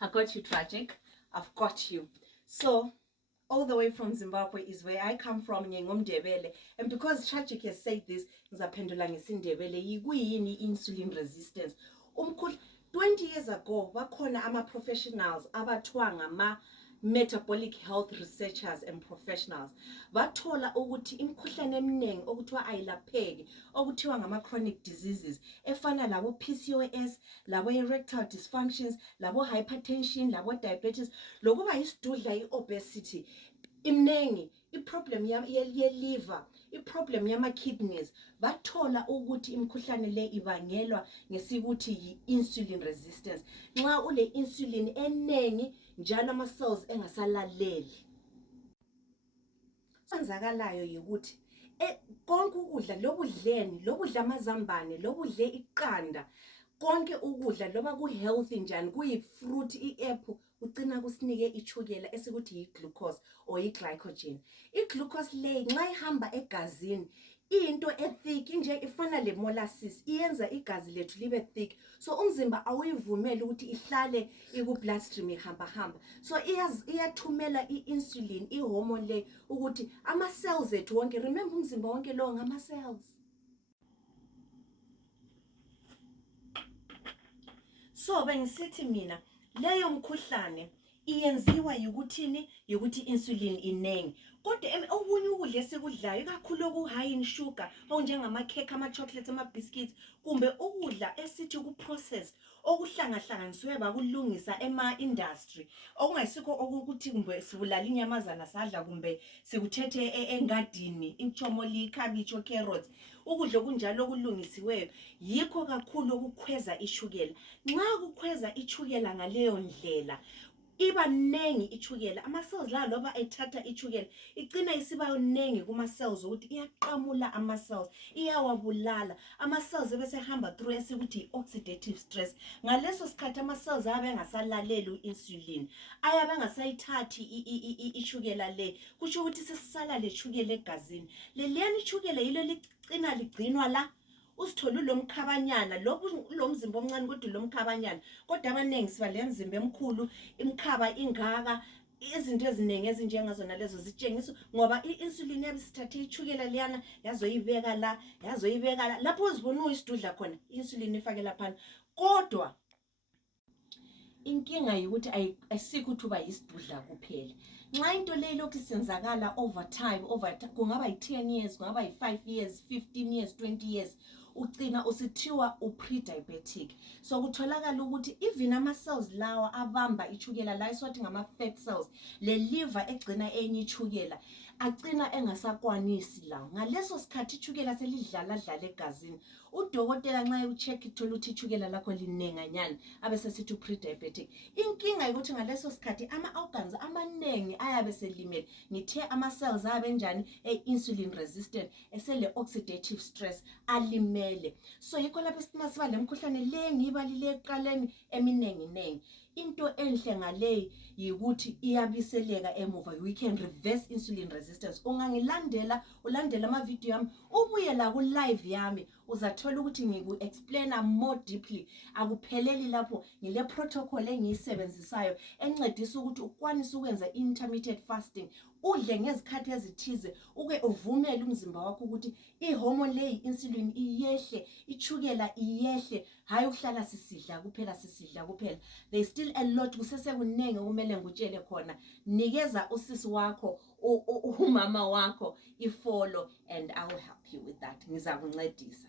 I got you, Tragic. I've got you. So, all the way from Zimbabwe is where I come from, ngengomndebele. And because Tragic has said this, ngizaphendula ngesindebele, yikuyini insulin resistance. 20 years ago, bakhona ama-professionals abathiwa ngama-metabolic health researchers and professionals. Bathola ukuthi imikhuhlane eminingi okuthiwa ayilapheki, okuthiwa ngama-chronic diseases, efana labo PCOS, labo erectile dysfunctions, labo hypertension, labo diabetes, lokuba isidudla i-obesity, imnengi, i-problem ye-liver, i-problem yama-kidneys. Bathola ukuthi imikhuhlane le ibangelwa ngesikuthi yi-insulin resistance. Nxa ule insulin enengi njalo ama-cells engasalaleli, kwenzakalayo yikuthi konke ukudla lobudla amazambane, lobudle iqanda, konke ukudla loba ku-healthy njani, kuyi-fruit, i-apple, ugcina kusinike ichukela esikuthi yi-glucose or i-glycogen. I-glucose le nxa ihamba egazini into ethick nje ifana le molasses, iyenza igazi lethu libe thick, so umzimba awuyivumeli ukuthi ihlale iku-bloodstream ihamba. So iyathumela i-insulin, i-hormone le ukuthi ama-cells ethu wonke, remember umzimba wonke lo ngama-cells. So bengisithi mina leyo mkhuhlane iyenziwa yikuthi insulin inengi. Kodwa okunye ukudla esikudlayo ikakhulu oku-high in sugar, okunjengamakhekhe, ama-chocolates, ama-biscuits, kumbe ukudla esithi ku-processed, okuhlangahlanganisiwe bakulungisa ema-industry, okungayisikho okukuthi kumbe sibulala inyamazana sadla, kumbe sikuthethe engadini, imchomoli, ikhabitshi, carrots, ukudla okunjalo okulungisiweyo, yikho kakhulu okukhweza ishukela. Nxa kukhweza ichukela ngaleyo ndlela, iba nengi ichukela, ama-cells la loba ethatha ichukela igcina isiba nengi kuma-cells ukuthi iyaqamula ama-cells, iyawabulala ama-cells ebese hamba through esikuthi i-oxidative stress. Ngaleso sikhathi ama-cells ayabe engasalaleli u-insulin, ayabe engasayithathi ichukela le, kusho ukuthi sesisala le chukela egazini. Leliyani ichukela yilo ligcina ligcinwa la, usithola lo mkhabanyana, lo mzimba omncane kodwa lo mkhabanyana, kodwa abaningi siba le mzimba emkhulu, imkhaba ingaka, izinto eziningi ezinjengazona lezo zitshengisa ngoba i-insulin yabe sithathe ichukela liyana yazoyibeka la, lapho uzibona uyisidudla khona i-insulin ifake laphana. Kodwa inkinga ukuthi ayisikho ukuthi uba yisidudla kuphela. Nxa into le lokhu isenzakala over time, kungaba yi-10 years, kungaba yi-5 years, 15 years, 20 years, ugcina usithiwa u-pre-diabetic. So kutholakala ukuthi even ama-cells lawa abamba ichukela la esiwathi ngama-fat cells, le liver egcina enye ichukela, agcina engasakwanisi lawo. Ngaleso sikhathi ichukela selidlala egazini, udokotela nxa ucheck ithola ukuthi ichukela lakho linenganyana, abese sithi u-pre-diabetic. Inkinga ukuthi ngaleso sikhathi ama-organs amanengi ayabe selimele, ngithe ama-cells ayabe njani, insulin resistant, esele oxidative stress, alimele. So yikho lapho siba le mkhuhlane le ngiyibalile eqaleni eminengi. Into enhle ngale yikuthi iyabiseleka emuva, we can reverse insulin resistance. Ungangilandela, ulandela ama-video yami, ubuye la ku-live yami, uzathola ukuthi ngiku-explainer more deeply. Akupheleli lapho, ngile protocol engiyisebenzisayo encedisa ukuthi ukwanise ukwenza intermittent fasting, udle ngezikhathi ezithize, uke uvumele umzimba wakho ukuthi i-hormone le insulin iyehle, ichukela iyehle, hayi ukuhlala sisidla kuphela. There's still a lot kusesekunenge kumele ngutshele khona. Nikeza usisi wakho, umama wakho, i-follow, and I will help you with that. Ngizakuncedisa.